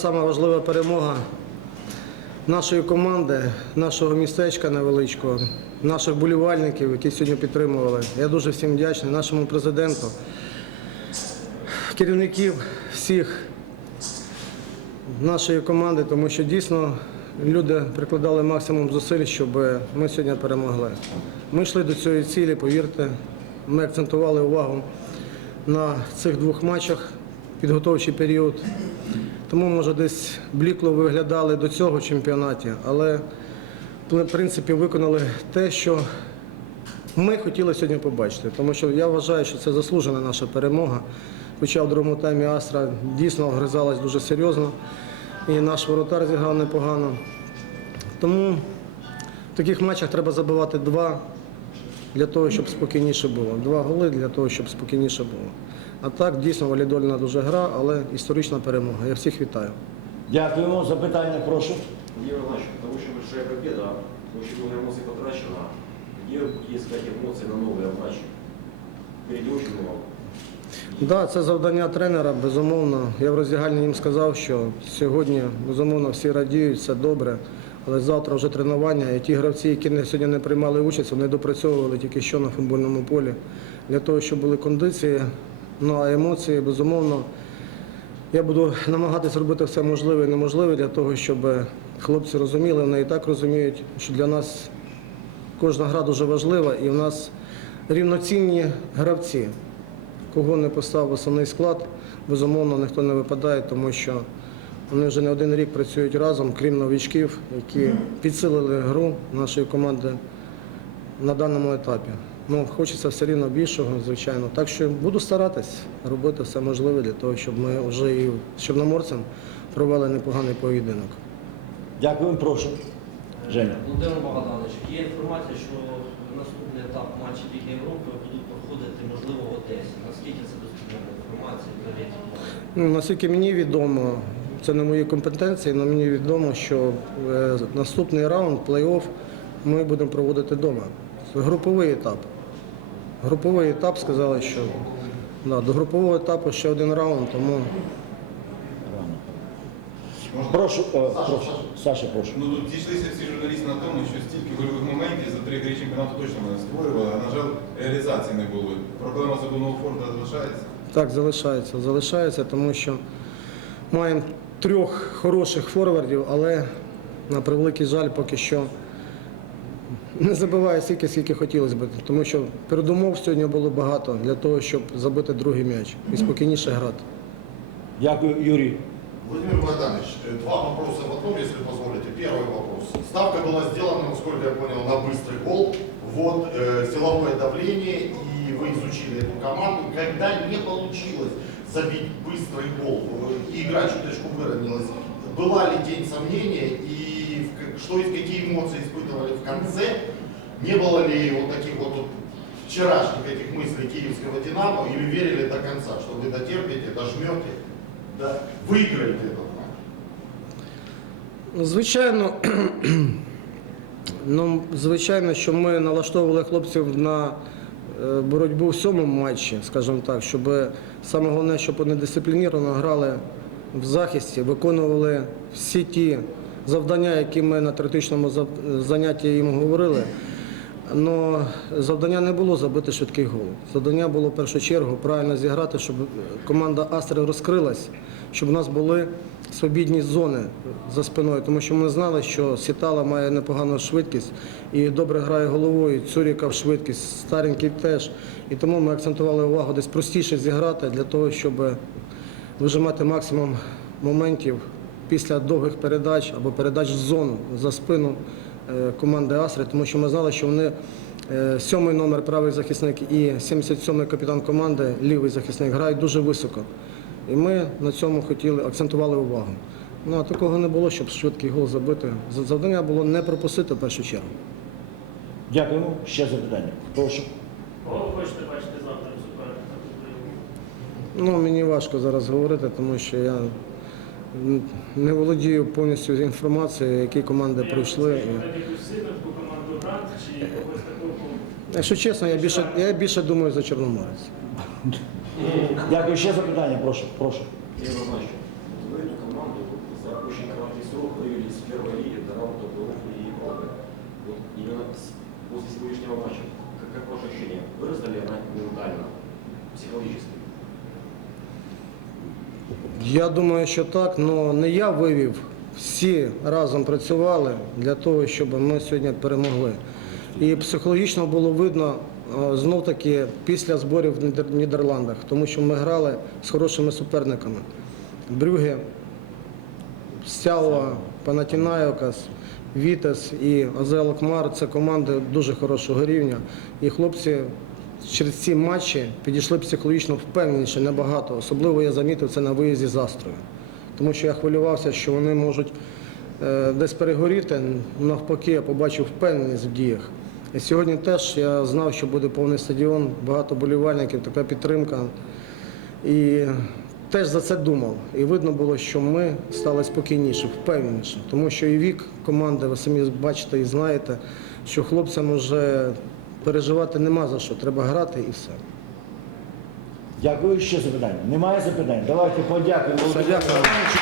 Сама важлива перемога нашої команди, нашого містечка невеличкого, наших болівальників, які сьогодні підтримували. Я дуже всім вдячний нашому президенту, керівників всіх нашої команди, тому що дійсно люди прикладали максимум зусиль, щоб ми сьогодні перемогли. Ми йшли до цієї цілі, повірте, ми акцентували увагу на цих двох матчах, підготовчий період. Тому, може, десь блікло виглядали до цього чемпіонаті, але в принципі виконали те, що ми хотіли сьогодні побачити. Тому що я вважаю, що це заслужена наша перемога. Хоча в другому таймі Астра дійсно огризалась дуже серйозно, і наш воротар зіграв непогано. Тому в таких матчах треба забивати два для того, щоб спокійніше було. Два голи для того, щоб спокійніше було. А так, дійсно, валідольна дуже гра, але історична перемога. Я всіх вітаю. Дякуємо. Запитання, прошу. Владимир Иванович, это очень большая победа, очень много эмоций потрачено. Где будете искать эмоции на новые матчи? Впереди очень много. Так, да, це завдання тренера, безумовно. Я в роздягальні їм сказав, що сьогодні, безумовно, всі радіють, все добре. Але завтра вже тренування. І ті гравці, які не- сьогодні не приймали участь, вони допрацьовували тільки що на футбольному полі для того, щоб були кондиції. Ну а емоції, безумовно, я буду намагатися робити все можливе і неможливе для того, щоб хлопці розуміли, вони і так розуміють, що для нас кожна гра дуже важлива і в нас рівноцінні гравці. Кого не постав основний склад, безумовно, ніхто не випадає, тому що вони вже не один рік працюють разом, крім новичків, які підсилили гру нашої команди на даному етапі. Ну, хочеться все рівно більшого, звичайно. Так що буду старатись робити все можливе для того, щоб ми вже і з чорноморцем провели непоганий поєдинок. Дякуємо, прошу. Женя. Володимир Богданович, є інформація, що наступний етап матчів Ліги Європи будуть проходити, можливо, в Одесі. Наскільки це доступна інформація? Ну, Наскільки мені відомо, це не мої компетенції, але мені відомо, що е, наступний раунд плей-офф ми будемо проводити вдома. Це груповий етап. Груповий етап сказали, що да, до групового етапу ще один раунд, тому Прошу, е, прошу. Саша, прошу. Ну тут зійшлися всі журналісти на тому, що стільки гольових моментів за три гри чемпіонату точно ми не створювали, а на жаль, реалізації не було. Проблема забудового фонду залишається. так залишається. Залишається, тому що маємо трьох хороших форвардів, але на превеликий жаль поки що не забиває стільки, скільки хотілося б. Тому що передумов сьогодні було багато для того, щоб забити другий м'яч і спокійніше грати. Дякую, Юрій. Владимир Богданович, э, два вопроса в одном, если позволите. Первый вопрос. Ставка была сделана, насколько я понял, на быстрый гол. Вот э, силовое давление, и вы изучили эту команду. Когда не получилось забить быстрый гол, э, и игра чуточку выровнялась, была ли тень сомнения, и в к- что и какие эмоции испытывали в конце? Не было ли вот таких вот тут вчерашних этих мыслей киевского «Динамо» или верили до конца, что вы дотерпите, дожмете, да, выиграете этот матч? Звичайно, ну, звичайно, що ми налаштовували хлопців на е, боротьбу в сьомому матчі, скажімо так, щоб саме головне, щоб вони дисципліновано грали в захисті, виконували всі ті завдання, які ми на теоретичному занятті їм говорили. Но завдання не було забити швидкий гол. Завдання було в першу чергу правильно зіграти, щоб команда Астри розкрилась, щоб у нас були свобідні зони за спиною, тому що ми знали, що Сітала має непогану швидкість і добре грає головою. Цуріка в швидкість, старенький теж. І тому ми акцентували увагу десь простіше зіграти для того, щоб вижимати максимум моментів після довгих передач або передач в зону за спину е, команди Астри, тому що ми знали, що вони е, сьомий номер правий захисник і 77-й капітан команди, лівий захисник, грають дуже високо. І ми на цьому хотіли, акцентували увагу. Ну, а такого не було, щоб швидкий гол забити. Завдання було не пропустити в першу чергу. Дякуємо. Ще запитання. Прошу. Кого ви хочете бачити завтра в суперника? Ну, мені важко зараз говорити, тому що я не володію повністю інформацією, які команди пройшли. І- Це якусь сиверську команду грати чи якогось такого? Якщо чесно, я більше, я більше думаю за Чорноморець. Дякую. Ще запитання, прошу. Прошу. Владимир Иванович, вы эту команду срок провели с первой лиги до раунда плей-офф и Европы. Вот именно с- после сегодняшнего матча, как, как ваше ощущение, выросла ли она ментально, психологически? Я думаю, що так, але не я вивів. Всі разом працювали для того, щоб ми сьогодні перемогли. І психологічно було видно знов таки після зборів в Нідерландах, тому що ми грали з хорошими суперниками. Брюге, Стяуа, Панатінаєкас, Вітес і Азел Кмар це команди дуже хорошого рівня. І хлопці через ці матчі підійшли психологічно впевненіше набагато. Особливо я замітив це на виїзді з Астрою. Тому що я хвилювався, що вони можуть е, десь перегоріти. Навпаки, я побачив впевненість в діях. І сьогодні теж я знав, що буде повний стадіон, багато болівальників, така підтримка. І теж за це думав. І видно було, що ми стали спокійніше, впевненіше. Тому що і вік команди, ви самі бачите і знаєте, що хлопцям вже переживати нема за що, треба грати і все. Дякую. Ще запитання. Немає запитань. Давайте подякуємо. Дякую. Івановичу.